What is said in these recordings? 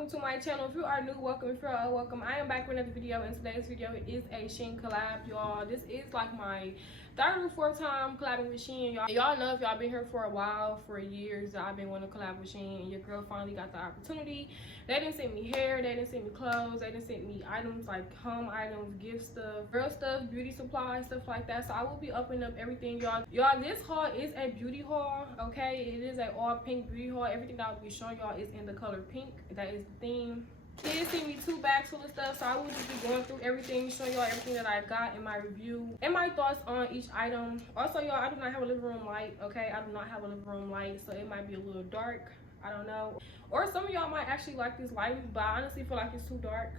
welcome to my channel. If you are new, welcome. If you're old, welcome. I am back with another video, and today's video is a Shein collab, y'all. This is like my third or fourth time collabing with Shein, y'all. Y'all know, if y'all been here for a while, for years, I've been wanting to collab with Shein, and your girl finally got the opportunity. They didn't send me hair, they didn't send me clothes, they didn't send me items like home items, gift stuff, girl stuff, beauty supplies, stuff like that. So I will be opening up everything, y'all. Y'all, this haul is a beauty haul, okay? It is a all pink beauty haul. Everything that I will be showing y'all is in the color pink. That is the theme. They did send me 2 bags full of stuff, so I will just be going through everything, showing y'all everything that I got in my review and my thoughts on each item. Also, y'all, I do not have a living room light, okay? I do not have a living room light, so it might be a little dark. I don't know. Or some of y'all might actually like this light, but I honestly feel like it's too dark.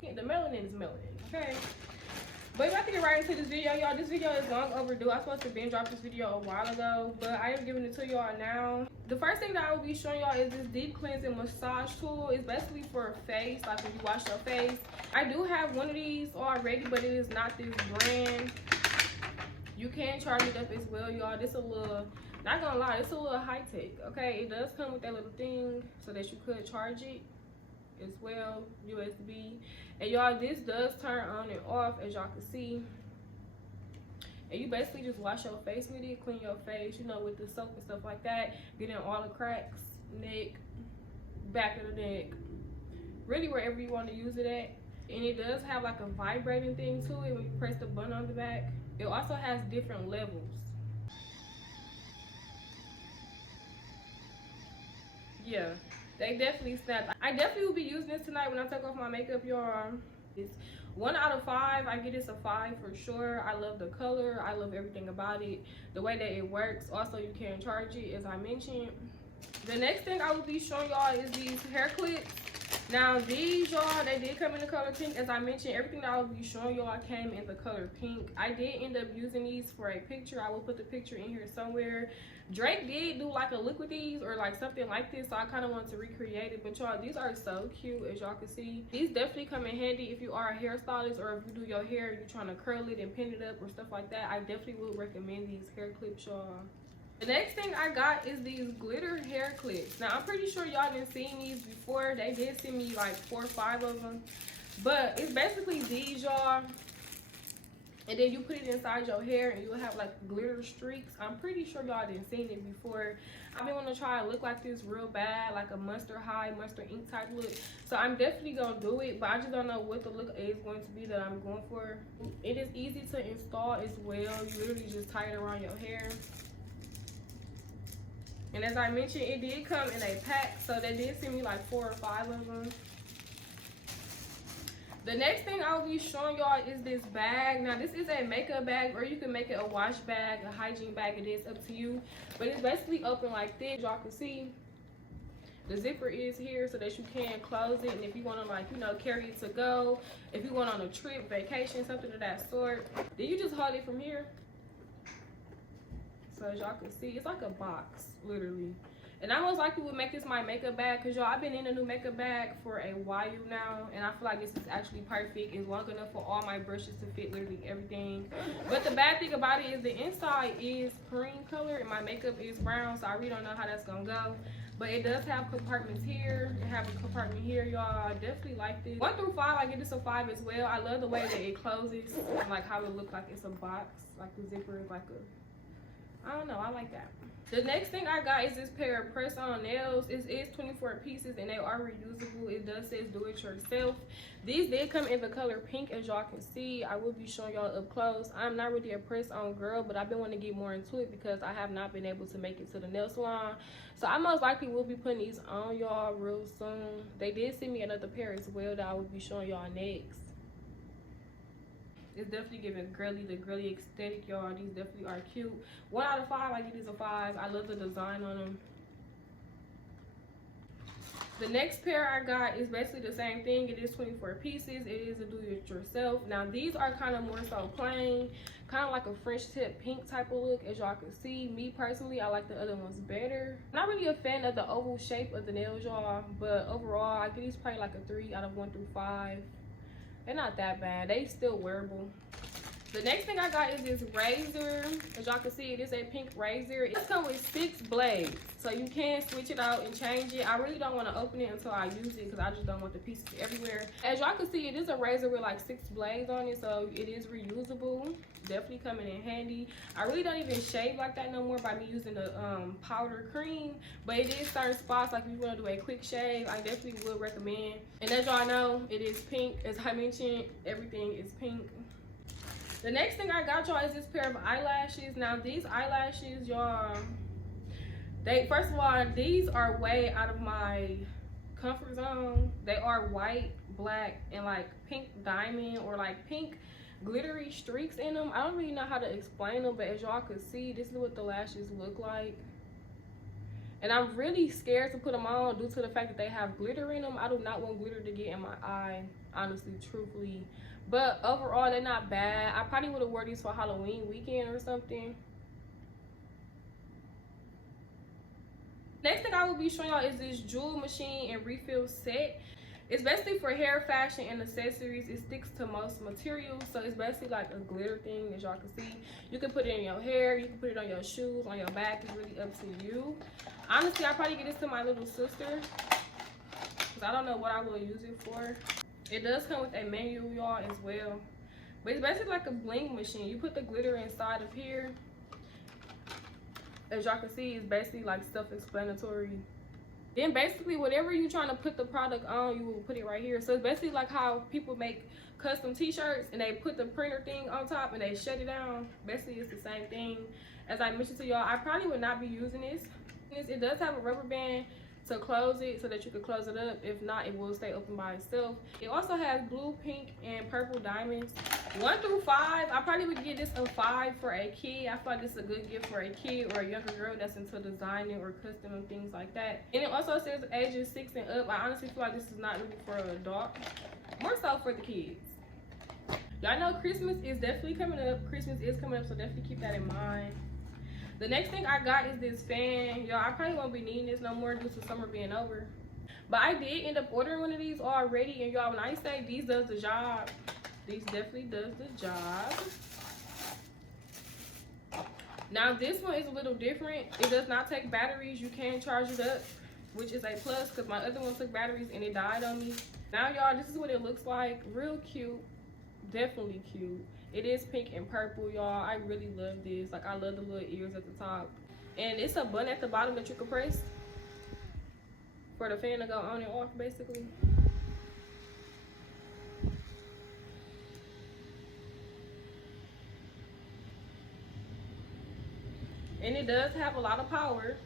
Yeah, the melanin is melanin, okay? But we're about to get right into this video, y'all. This video is long overdue. I was supposed to binge drop this video a while ago, but I am giving it to y'all now. The first thing that I will be showing y'all is this deep cleansing massage tool. It's basically for face, like when you wash your face. I do have one of these already, but it is not this brand. You can charge it up as well, y'all. This a little, not gonna lie, it's a little high tech, okay? It does come with that little thing so that you could charge it as well, USB. And y'all, this does turn on and off, as y'all can see. And you basically just wash your face with it, clean your face, you know, with the soap and stuff like that, get in all the cracks, neck, back of the neck, really wherever you want to use it at. And it does have like a vibrating thing to it when you press the button on the back. It also has different levels. Yeah, they definitely snap. I definitely will be using this tonight when I take off my makeup, y'all. It's 1 out of 5. I get this a 5 for sure. I love the color. I love everything about it. The way that it works. Also, you can charge it, as I mentioned. The next thing I will be showing y'all is these hair clips. Now these, y'all, they did come in the color pink. As I mentioned, everything that I will be showing y'all came in the color pink. I did end up using these for a picture. I will put the picture in here somewhere. Drake did do like a look with these or like something like this, so I kind of wanted to recreate it. But y'all, these are so cute, as y'all can see. These definitely come in handy if you are a hairstylist, or if you do your hair and you're trying to curl it and pin it up or stuff like that. I definitely would recommend these hair clips, y'all. The next thing I got is these glitter hair clips. Now, I'm pretty sure y'all done seen these before. They did send me like 4 or 5 of them. But it's basically these, y'all. And then you put it inside your hair and you'll have like glitter streaks. I'm pretty sure y'all done seen it before. I've been wanting to try to look like this real bad, like a Monster High, Monster Ink type look. So I'm definitely gonna do it, but I just don't know what the look is going to be that I'm going for. It is easy to install as well. You literally just tie it around your hair. And as I mentioned, it did come in a pack, so they did send me like 4 or 5 of them. The next thing I'll be showing y'all is this bag. Now, this is a makeup bag, or you can make it a wash bag, a hygiene bag. It is up to you. But it's basically open like this. Y'all can see the zipper is here so that you can close it. And if you want to, like, you know, carry it to go, if you went on a trip, vacation, something of that sort, then you just hold it from here. So as y'all can see, it's like a box, literally. And I most likely would make this my makeup bag, because y'all, I've been in a new makeup bag for a while now, and I feel like this is actually perfect. It's long enough for all my brushes to fit literally everything. But the bad thing about it is the inside is cream color and my makeup is brown, so I really don't know how that's gonna go. But it does have compartments here. It have a compartment here, y'all. I definitely like this. 1 through 5, I give this a 5 as well. I love the way that it closes, and like how it looks like it's a box, like the zipper is like a, I don't know, I like that. The next thing I got is this pair of press-on nails. It is 24 pieces and they are reusable. It does say do it yourself. These did come in the color pink, as y'all can see. I will be showing y'all up close. I'm not really a press-on girl, but I've been wanting to get more into it because I have not been able to make it to the nail salon. So I most likely will be putting these on y'all real soon. They did send me another pair as well that I will be showing y'all next. It's definitely giving girly, the girly aesthetic, y'all. These definitely are cute. 1 out of 5, I give these a 5. I love the design on them. The next pair I got is basically the same thing. It is 24 pieces. It is a do-it-yourself. Now, these are kind of more so plain, kind of like a French tip pink type of look, as y'all can see. Me, personally, I like the other ones better. Not really a fan of the oval shape of the nails, y'all, but overall, I give these probably like a 3 out of 1 through 5. They're not that bad. They still wearable. The next thing I got is this razor. As y'all can see, it is a pink razor. It comes with 6 blades, so you can switch it out and change it. I really don't want to open it until I use it because I just don't want the pieces everywhere. As y'all can see, it is a razor with like 6 blades on it, so it is reusable. Definitely coming in handy. I really don't even shave like that no more by me using the powder cream, but it is certain spots, like if you want to do a quick shave, I definitely would recommend. And as y'all know, it is pink. As I mentioned, everything is pink. The next thing I got y'all is this pair of eyelashes. Now these eyelashes, y'all, first of all, these are way out of my comfort zone. They are white, black, and like pink diamond or like pink glittery streaks in them. I don't really know how to explain them, but as y'all can see, this is what the lashes look like. And I'm really scared to put them on due to the fact that they have glitter in them. I do not want glitter to get in my eye, honestly, truthfully. But overall, they're not bad. I probably would have worn these for Halloween weekend or something. Next thing I will be showing y'all is this jewel machine and refill set. It's basically for hair, fashion, and accessories. It sticks to most materials, so it's basically like a glitter thing, as y'all can see. You can put it in your hair, you can put it on your shoes, on your back. It's really up to you. Honestly, I'll probably get this to my little sister because I don't know what I will use it for. It does come with a manual, y'all, as well. But it's basically like a bling machine. You put the glitter inside of here. As y'all can see, it's basically like self-explanatory. Then basically, whatever you're trying to put the product on, you will put it right here. So it's basically like how people make custom t-shirts and they put the printer thing on top and they shut it down. Basically, it's the same thing. As I mentioned to y'all, I probably would not be using this. It does have a rubber band to close it so that you can close it up. If not, it will stay open by itself. It also has blue, pink, and purple diamonds. 1 through 5, I probably would give this a 5 for a kid. I feel like this is a good gift for a kid or a younger girl that's into designing or custom and things like that. And it also says ages 6 and up. I honestly feel like this is not really for an adult, more so for the kids. Y'all know Christmas is definitely coming up. Christmas is coming up, so definitely keep that in mind. The next thing I got is this fan. Y'all, I probably won't be needing this no more due to summer being over. But I did end up ordering one of these already. And y'all, when I say these does the job, these definitely does the job. Now this one is a little different. It does not take batteries. You can charge it up, which is a plus because my other one took batteries and it died on me. Now y'all, this is what it looks like. Real cute. Definitely cute. It is pink and purple, y'all. I really love this. Like, I love the little ears at the top. And it's a button at the bottom that you can press for the fan to go on and off, basically. And it does have a lot of power.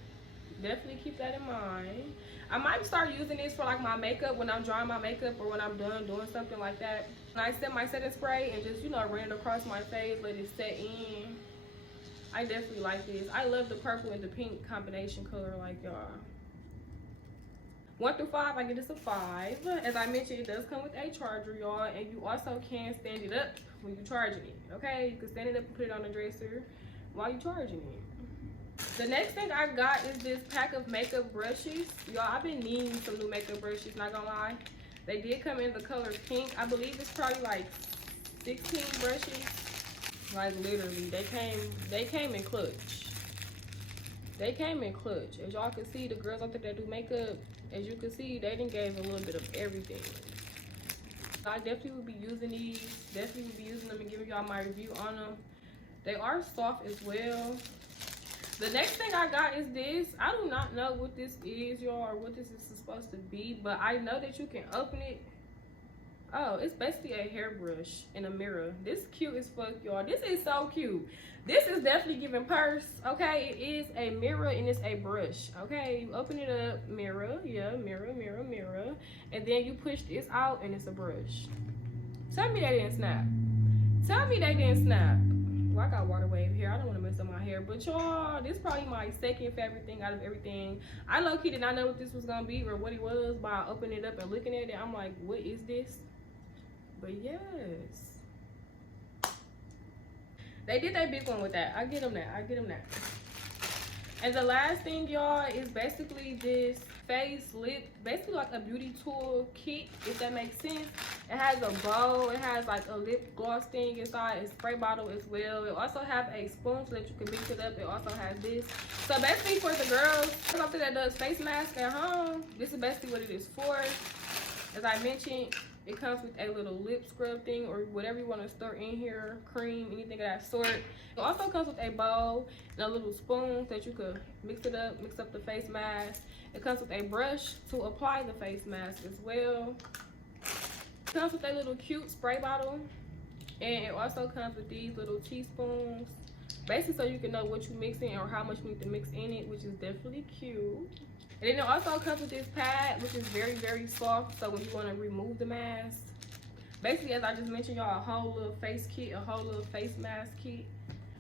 Definitely keep that in mind. I might start using this for like my makeup when I'm drying my makeup or when I'm done doing something like that. And I set my setting spray and just, you know, run it across my face, let it set in. I definitely like this. I love the purple and the pink combination color, like, y'all. 1 through 5, I give this a 5. As I mentioned, it does come with a charger, y'all, and you also can stand it up when you're charging it. Okay, you can stand it up and put it on the dresser while you're charging it. The next thing I got is this pack of makeup brushes. Y'all, I've been needing some new makeup brushes, not gonna lie. They did come in the color pink. I believe it's probably like 16 brushes. Like, literally, they came in clutch. They came in clutch. As y'all can see, the girls out there that do makeup, as you can see, they done gave a little bit of everything. I definitely will be using these. Definitely will be using them and giving y'all my review on them. They are soft as well. The next thing I got is this. I do not know what this is, y'all, or what this is supposed to be, but I know that you can open it. Oh, it's basically a hairbrush and a mirror. This cute as fuck, y'all. This is so cute. This is definitely giving purse, okay? It is a mirror and it's a brush, okay? You open it up, mirror, yeah, mirror, mirror, mirror. And then you push this out and it's a brush. Tell me they didn't snap. Tell me they didn't snap. Well, I got water wave here. I don't want to mess up my hair. But y'all, this is probably my second favorite thing out of everything. I low-key did not know what this was going to be or what it was by opening it up and looking at it. I'm like, what is this? But yes. They did that big one with that. I get them that. I get them that. And the last thing, y'all, is basically this face lip. Basically like a beauty tool kit, if that makes sense. It has a bowl. It has like a lip gloss thing inside. A spray bottle as well. It also have a spoon so that you can mix it up. It also has this. So basically for the girls, something that does face mask at home, this is basically what it is for. As I mentioned, it comes with a little lip scrub thing or whatever you want to store in here, cream, anything of that sort. It also comes with a bowl and a little spoon so that you could mix it up, mix up the face mask. It comes with a brush to apply the face mask as well. It comes with a little cute spray bottle, and it also comes with these little teaspoons, basically so you can know what you're mixing or how much you need to mix in it, which is definitely cute. And then it also comes with this pad, which is very, very soft, so when you want to remove the mask. Basically, as I just mentioned, y'all, a whole little face kit, a whole little face mask kit.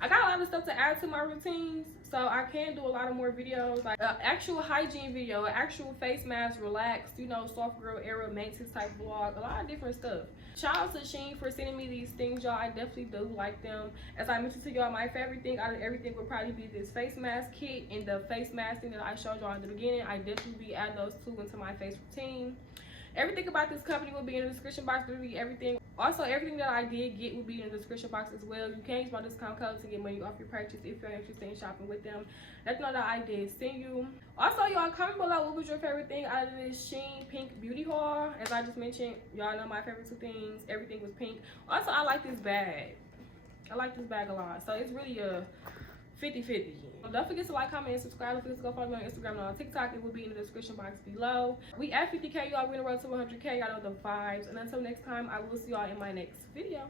I got a lot of stuff to add to my routines, so I can do a lot of more videos, like an actual hygiene video, an actual face mask, relax, you know, soft girl era, maintenance type vlog, a lot of different stuff. Shout out to Shein for sending me these things, y'all. I definitely do like them. As I mentioned to y'all, my favorite thing out of everything would probably be this face mask kit and the face mask thing that I showed y'all in the beginning. I definitely be adding those two into my face routine. Everything about this company will be in the description box, literally everything. Also, everything that I did get will be in the description box as well. You can use my discount code to get money off your purchase if you're interested in shopping with them. Let them know that I did send you. Also, y'all, comment below what was your favorite thing out of this Shein pink beauty haul. As I just mentioned, y'all know my favorite two things. Everything was pink. Also, I like this bag. I like this bag a lot. So it's really a 50-50. Don't forget to like, comment, and subscribe. Don't forget to go follow me on Instagram and on TikTok. It will be in the description box below. We at 50K, y'all. We're in the road to 100K. Y'all know the vibes. And until next time, I will see y'all in my next video.